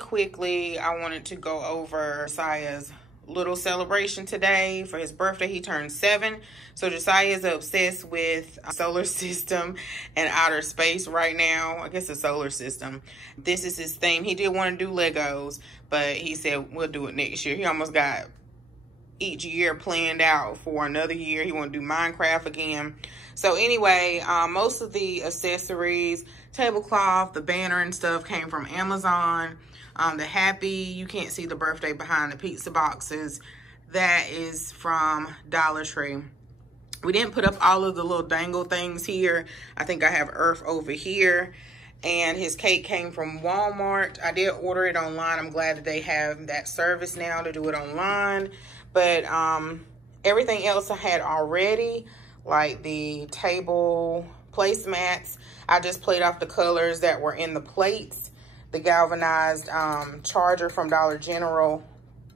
Quickly, I wanted to go over Josiah's little celebration today. For his birthday, he turned 7. So Josiah is obsessed with solar system and outer space right now. I guess the solar system. This is his theme. He did want to do Legos, but he said we'll do it next year. He almost got each year planned out for another year. He want to do Minecraft again. So anyway, most of the accessories, tablecloth, the banner and stuff came from Amazon. The happy, you can't see the birthday behind the pizza boxes. That is from Dollar Tree. We didn't put up all of the little dangle things here. I think I have Earth over here. And his cake came from Walmart. I did order it online. I'm glad that they have that service now to do it online. But everything else I had already, like the table placemats. I just played off the colors that were in the plates. The galvanized charger from Dollar General.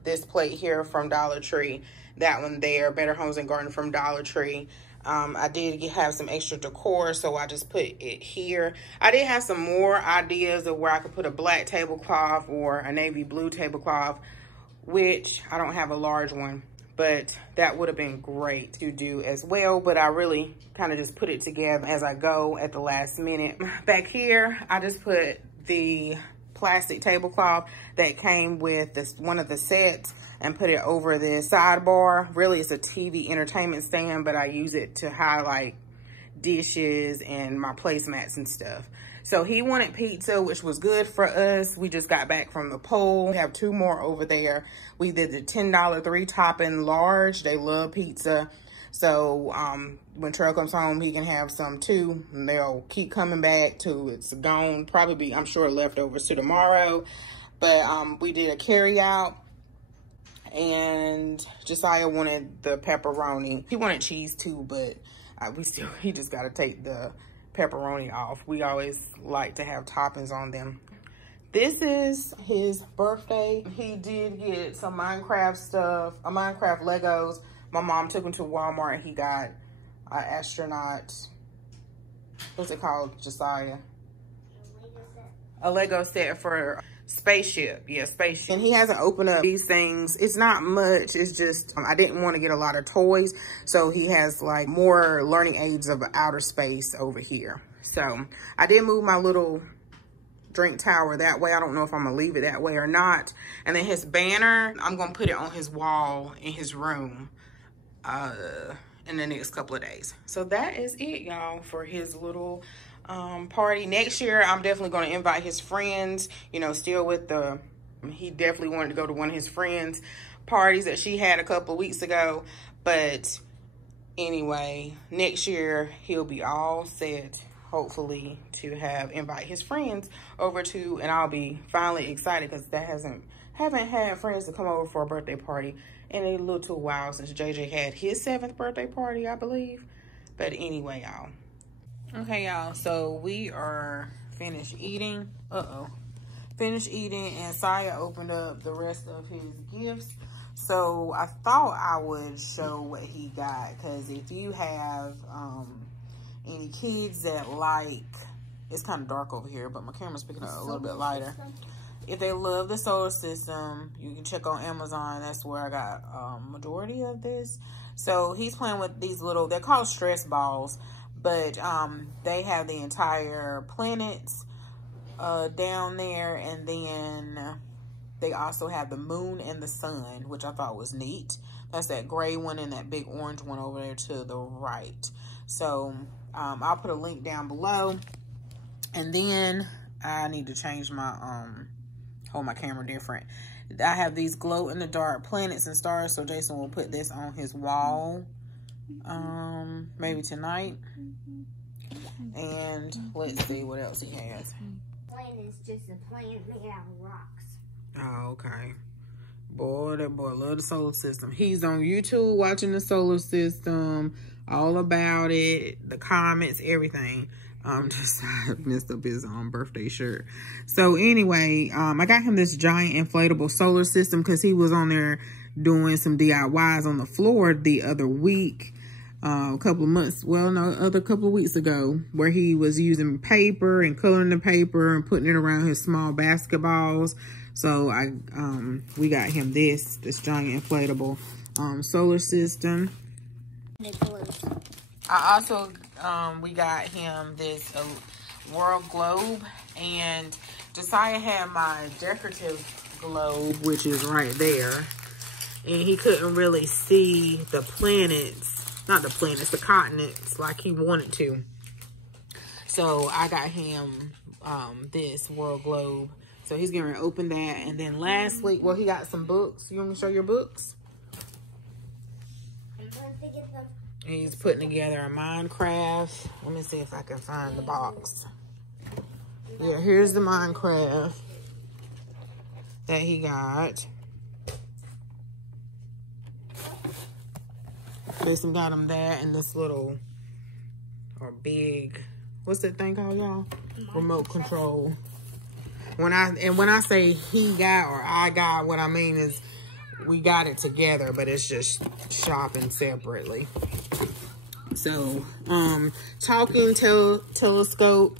This plate here from Dollar Tree. That one there, Better Homes and Garden from Dollar Tree. I did have some extra decor, so I just put it here. I did have some more ideas of where I could put a black tablecloth or a navy blue tablecloth, which I don't have a large one, but that would have been great to do as well. But I really kind of just put it together as I go at the last minute. Back here, I just put the plastic tablecloth that came with this one of the sets and put it over this sidebar. Really, it's a TV entertainment stand, but I use it to highlight dishes and my placemats and stuff. So he wanted pizza, which was good for us. We just got back from the poll. We have 2 more over there. We did the $10 3 topping large. They love pizza. So when Terrell comes home, he can have some too. And they'll keep coming back till it's gone. Probably be, I'm sure, leftovers to tomorrow. But we did a carry out. And Josiah wanted the pepperoni. He wanted cheese too, but he just got to take the pepperoni off. We always like to have toppings on them. This is his birthday. He did get some Minecraft stuff, Minecraft Legos. My mom took him to Walmart. He got an Astronaut. What's it called, Josiah? A Lego set for spaceship. Yeah, spaceship. And he hasn't opened up these things. It's not much. It's just, I didn't want to get a lot of toys. So he has like more learning aids of outer space over here. So I did move my little drink tower that way. I don't know if I'm going to leave it that way or not. And then his banner, I'm going to put it on his wall in his room in the next couple of days. So that is it, y'all, for his little party. Next year, I'm definitely going to invite his friends, you know, still with the, he definitely wanted to go to one of his friends' parties that she had a couple of weeks ago. But anyway, next year, he'll be all set, hopefully, to invite his friends over to, and I'll be finally excited because that haven't had friends to come over for a birthday party in a little while since JJ had his 7th birthday party, I believe. But anyway, y'all. Okay, y'all, so we are finished eating. Finished eating, and Saya opened up the rest of his gifts. So I thought I would show what he got, because if you have any kids that like, it's kind of dark over here, but my camera's picking up a little bit lighter. If they love the solar system, you can check on Amazon. That's where I got majority of this. So he's playing with these little, they're called stress balls, but they have the entire planets down there, and then they also have the moon and the sun, which I thought was neat. That's that gray one and that big orange one over there to the right. So I'll put a link down below. And then I need to change my hold my camera different. I have these glow in the dark planets and stars, so Jason will put this on his wall maybe tonight. And let's see what else he has. Planet is just a planet made out of rocks. Oh, okay. Lord, that boy love the solar system. He's on YouTube watching the solar system, all about it, the comments, everything. Just I messed up his birthday shirt. So anyway, I got him this giant inflatable solar system because he was on there doing some DIYs on the floor the other week. A couple of weeks ago, where he was using paper and coloring the paper and putting it around his small basketballs. So we got him this giant inflatable solar system. I also we got him this world globe, and Josiah had my decorative globe, which is right there, and he couldn't really see the planets. Not the planets, the continents like he wanted to. So I got him this world globe. So he's going to open that. And then last week, well, he got some books. You want me to show your books? He's putting together a Minecraft. Let me see if I can find the box. Yeah, here's the Minecraft that he got. Jason got him that and this little, or big, what's that thing called, y'all? Remote control. When I say he got or I got, what I mean is we got it together, but it's just shopping separately. So, talking telescope.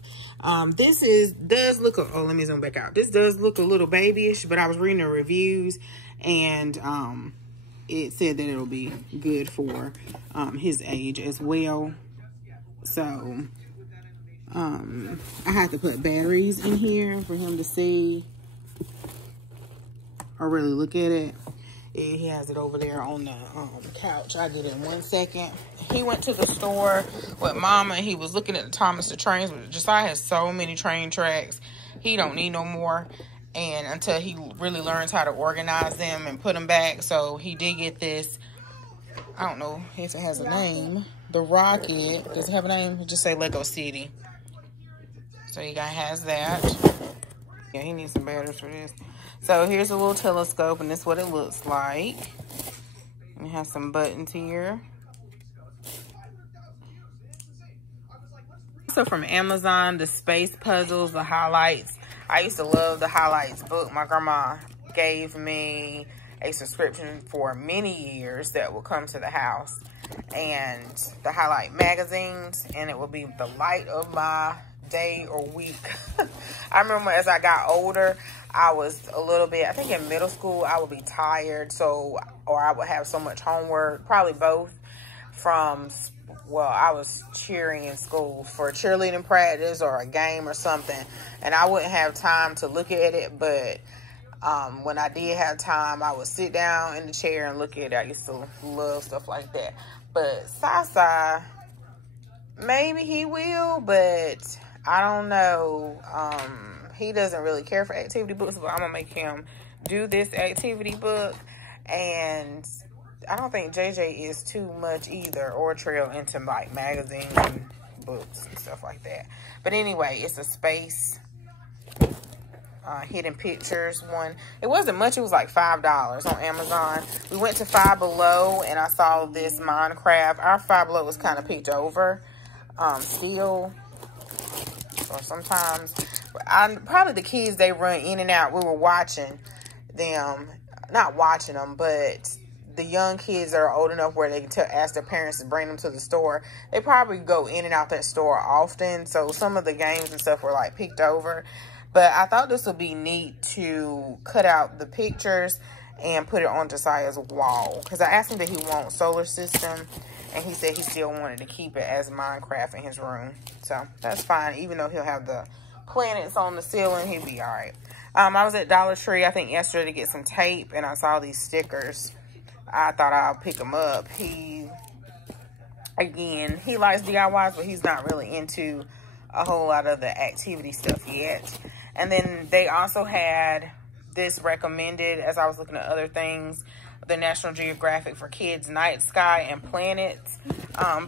This does look, oh, let me zoom back out. This does look a little babyish, but I was reading the reviews, and it said that it'll be good for his age as well. So I had to put batteries in here for him to see or really look at it. He has it over there on the couch. I'll get it in 1 second. He went to the store with Mama. He was looking at the Thomas the Trains. Josiah has so many train tracks. He don't need no more. And until he really learns how to organize them and put them back. So he did get this. I don't know if it has a name. The Rocket. Does it have a name? It just say Lego City. So he has that. Yeah, he needs some batteries for this. So here's a little telescope, and this is what it looks like. It has some buttons here. So from Amazon, the space puzzles, the highlights. I used to love the highlights book. My grandma gave me a subscription for many years that would come to the house. And the highlight magazines, and it would be the light of my day or week. I remember as I got older, I was a little bit, I think in middle school, I would be tired. Or I would have so much homework, probably both from, well, I was cheering in school for cheerleading practice or a game or something. And I wouldn't have time to look at it. But when I did have time, I would sit down in the chair and look at it. I used to love stuff like that. But Sasa, maybe he will, but I don't know. He doesn't really care for activity books, but I'm going to make him do this activity book. And I don't think JJ is too much either, or trail into like magazines and books and stuff like that. But anyway, it's a space hidden pictures one. It wasn't much. It was like $5 on Amazon. We went to Five Below, and I saw this Minecraft. Our Five Below was kind of peeked over still. Or sometimes, probably the kids, they run in and out. We were watching them, not watching them, but the young kids that are old enough where they can ask their parents to bring them to the store, they probably go in and out that store often. So some of the games and stuff were like peeked over. But I thought this would be neat to cut out the pictures and put it on Josiah's wall. Because I asked him that he wants solar system, and he said he still wanted to keep it as Minecraft in his room. So that's fine. Even though he'll have the planets on the ceiling, he'll be all right. I was at Dollar Tree, I think yesterday, to get some tape, and I saw these stickers. I thought I'll pick them up. Again, he likes DIYs, but he's not really into a whole lot of the activity stuff yet. And then they also had this recommended, as I was looking at other things, the National Geographic for Kids Night Sky and Planets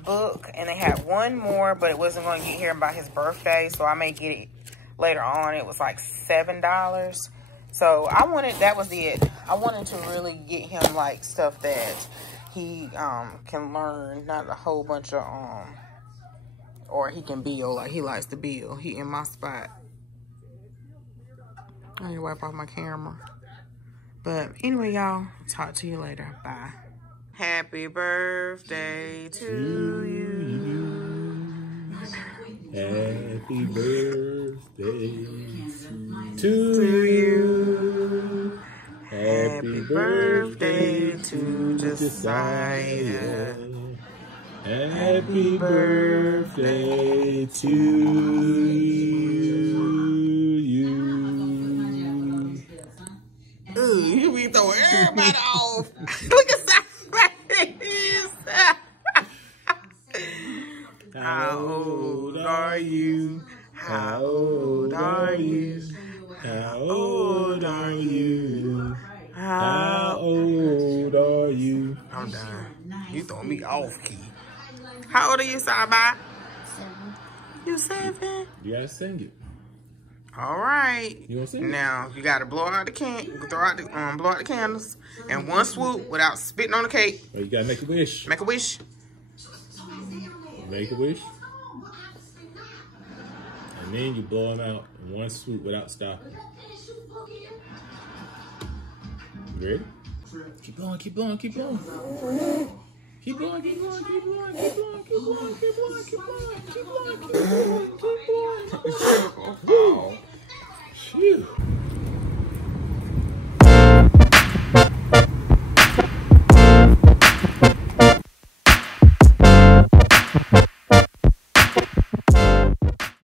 book. And they had one more, but it wasn't going to get here by his birthday, so I may get it later on. It was like $7. So that was it. I wanted to really get him like stuff that he can learn, not a whole bunch of or he can build, like he likes to build. He in my spot. I need to wipe off my camera. But anyway, y'all, talk to you later. Bye. Happy birthday to you. Happy birthday to you. Happy birthday to Josiah. Happy birthday to you. Ooh, you be throwing everybody off. Look at that face. How old are you? How old are you? How old are you? How old are you? I'm done. You throwing me off, key. How old are you, Saba? 7. You 7? You gotta sing it. All right. You wanna sing it? Now you gotta blow out the blow out the candles in one swoop without spitting on the cake. Oh, you gotta make a wish. Make a wish. Make a wish. And then you blow them out in one swoop without stopping. You ready? Keep blowing, keep blowing, keep blowing. Keep blowing, keep blowing, keep blowing, keep blowing, keep blowing, keep blowing, keep blowing, keep blowing, keep blowing, keep blowing, keep blowing.